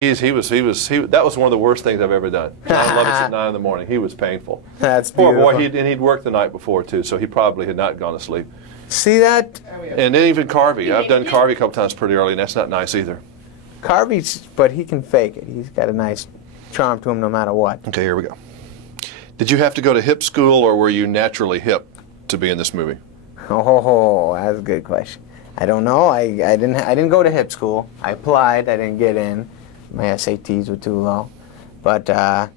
That was one of the worst things I've ever done. 9/11 at 9 in the morning. He was painful. That's poor beautiful. boy. He'd worked the night before too, so he probably had not gone to sleep. See that? And then even Carvey. I've done Carvey a couple times pretty early, and that's not nice either. Carvey's, but he can fake it. He's got a nice charm to him no matter what. Okay, here we go. Did you have to go to hip school, or were you naturally hip to be in this movie? Oh, that's a good question. I don't know. I didn't go to hip school. I applied. I didn't get in. My SATs were too low. But I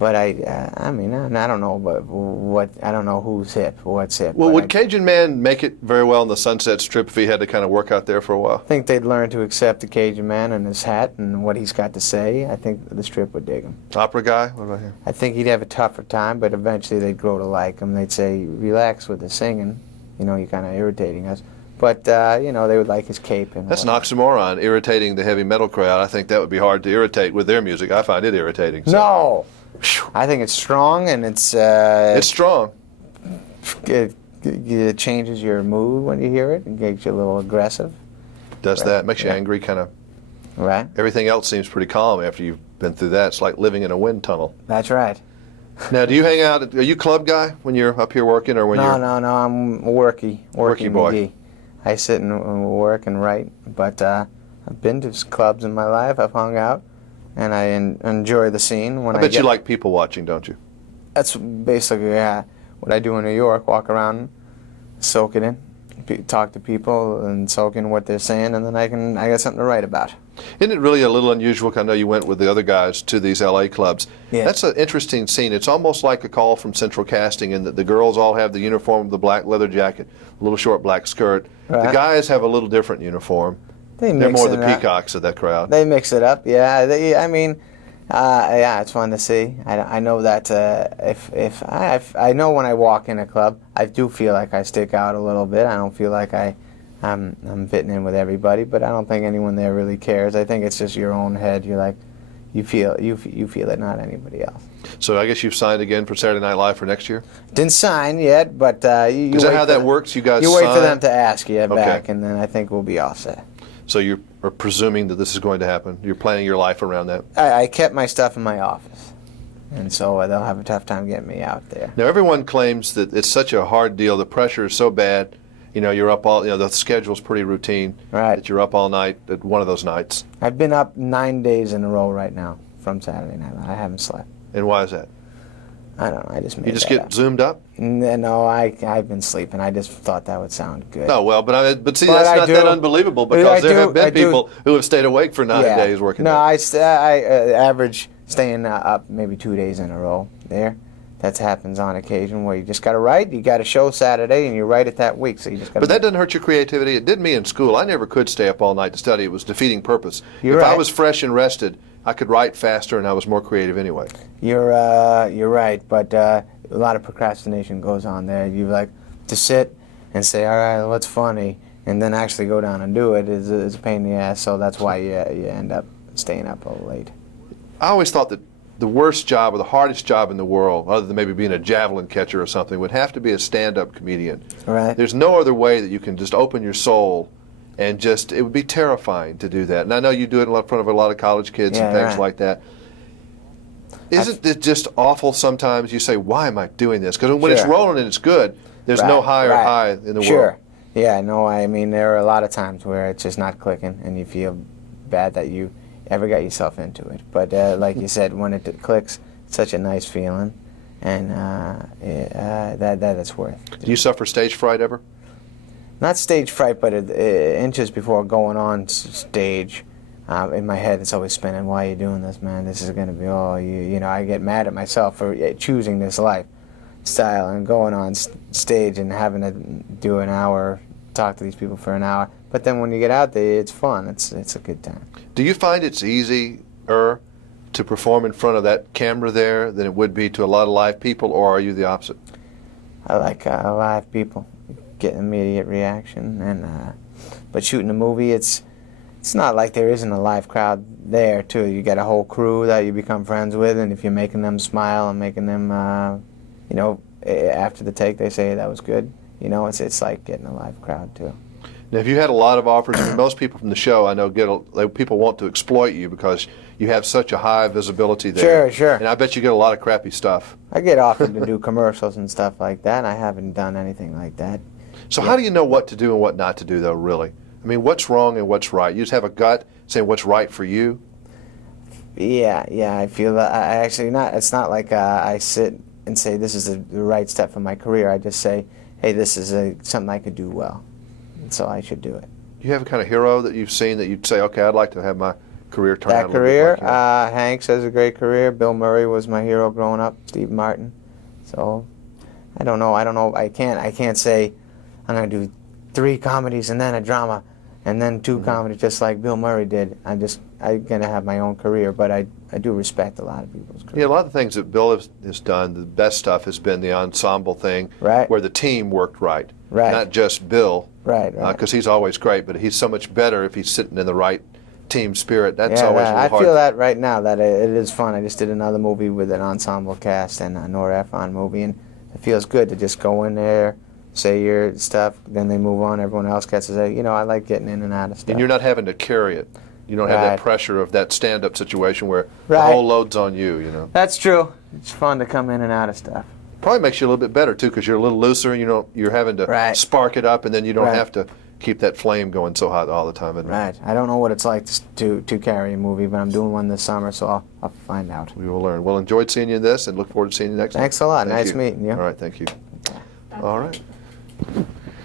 mean, I don't know what I don't know who's hip, what's hip. Well, would Cajun Man make it very well in the Sunset Strip if he had to kind of work out there for a while? I think they'd learn to accept the Cajun Man and his hat and what he's got to say. I think the Strip would dig him. Opera guy? What about him? I think he'd have a tougher time, but eventually they'd grow to like him. They'd say, relax with the singing. You know, you're kind of irritating us. But, you know, they would like his cape. And that's an oxymoron, irritating the heavy metal crowd. I think that would be hard to irritate with their music. I find it irritating. So. No! I think it's strong, and it's strong. It changes your mood when you hear it. It makes you a little aggressive. Does right. that. Makes you angry, kind of. Right. Everything else seems pretty calm after you've been through that. It's like living in a wind tunnel. That's right. Now, do you hang out? Are you club guy when you're up here working, or when you're? No, I'm worky boy. McGee. I sit and work and write, but I've been to clubs in my life. I've hung out, and I enjoy the scene. When I bet you like people watching, don't you? That's basically what I do in New York. Walk around, soak it in, talk to people, and soak in what they're saying, and then I got something to write about. Isn't it really a little unusual? I know you went with the other guys to these L.A. clubs. Yeah. That's an interesting scene. It's almost like a call from Central Casting in that the girls all have the uniform, the black leather jacket, a little short black skirt. Right. The guys have a little different uniform. They're more the peacocks of that crowd. They mix it up, yeah. I mean, yeah, it's fun to see. I know that I know when I walk in a club, I do feel like I stick out a little bit. I don't feel like I'm fitting in with everybody, but I don't think anyone there really cares. I think it's just your own head. You're like, you feel it, not anybody else. So I guess you've signed again for Saturday Night Live for next year? Didn't sign yet, but is that how that works? You guys you sign? wait for them to ask you back, and then I think we'll be all set. So you are presuming that this is going to happen? You're planning your life around that? I kept my stuff in my office, and so they'll have a tough time getting me out there. Now everyone claims that it's such a hard deal. The pressure is so bad. You know, you're up all. You know, the schedule's pretty routine. Right. That you're up all night at one of those nights. I've been up 9 days in a row right now from Saturday Night Live. I haven't slept. And why is that? I don't know. I just made You just that get up. Zoomed up? No, I've been sleeping. I just thought that would sound good. Oh well, but see, that's not that unbelievable because there have been people who have stayed awake for 9 days working. No, I average staying up maybe 2 days in a row there. That happens on occasion where you just got to write. You got a show Saturday, and you write it that week. So you just got. But that doesn't hurt your creativity. It did me in school. I never could stay up all night to study. It was defeating purpose. If I was fresh and rested, I could write faster, and I was more creative anyway. You're right, but a lot of procrastination goes on there. You like to sit and say, all right, what's funny, and then actually go down and do it is a pain in the ass. So that's why you end up staying up a little late. I always thought that the worst job or the hardest job in the world, other than maybe being a javelin catcher or something, would have to be a stand-up comedian. Right. There's no other way that you can just open your soul and it would be terrifying to do that. And I know you do it in front of a lot of college kids and things like that. Isn't it just awful sometimes? You say, why am I doing this? Because when it's rolling and it's good, there's no higher high in the world. Yeah, no, I mean, there are a lot of times where it's just not clicking and you feel bad that you ever got yourself into it. But like you said, when it clicks, it's such a nice feeling, and that's worth it. Do you suffer stage fright ever? Not stage fright, but inches before going on stage, in my head it's always spinning, why are you doing this, man? This is going to be, you know, I get mad at myself for choosing this lifestyle and going on stage and having to do an hour, talk to these people for an hour. But then when you get out there, it's fun. It's a good time. Do you find it's easier to perform in front of that camera there than it would be to a lot of live people, or are you the opposite? I like live people, get immediate reaction, and but shooting a movie, it's not like there isn't a live crowd there too. You get a whole crew that you become friends with, and if you're making them smile and making them, you know, after the take they say that was good. You know, it's like getting a live crowd too. Now, if you had a lot of offers, I mean, most people from the show I know people want to exploit you because you have such a high visibility there. Sure. And I bet you get a lot of crappy stuff. I get offered to do commercials and stuff like that, and I haven't done anything like that. So how do you know what to do and what not to do, though, really? I mean, what's wrong and what's right? You just have a gut saying what's right for you? Yeah, I feel that I actually not. It's not like I sit and say this is the right step for my career. I just say, hey, this is something I could do well, so I should do it. Do you have a kind of hero that you've seen that you'd say, okay, I'd like to have my career turn out That a little career, bit like that? Hanks has a great career. Bill Murray was my hero growing up. Steve Martin. So I don't know. I can't say I'm gonna do 3 comedies and then a drama and then 2 comedies just like Bill Murray did. I'm gonna have my own career, but I do respect a lot of people's careers. Yeah, a lot of the things that Bill has done, the best stuff has been the ensemble thing, Right. where the team worked right. Right. Not just Bill. Right. Because he's always great, but he's so much better if he's sitting in the right team spirit. That's always I really hard. feel that right now, that it is fun. I just did another movie with an ensemble cast and a Nora Ephron movie, and it feels good to just go in there, say your stuff, then they move on. Everyone else gets to say, I like getting in and out of stuff. And you're not having to carry it. You don't have Right. that pressure of that stand-up situation where the Right. whole load's on you. That's true. It's fun to come in and out of stuff. Probably makes you a little bit better too, because you're a little looser. You're having to Right. spark it up, and then you don't Right. have to keep that flame going so hot all the time. Right. I don't know what it's like to carry a movie, but I'm doing one this summer, so I'll find out. We will learn. Well, enjoyed seeing you in this, and look forward to seeing you next time. Thanks a lot. Thank Nice you. meeting you. All right. Thank you. All right.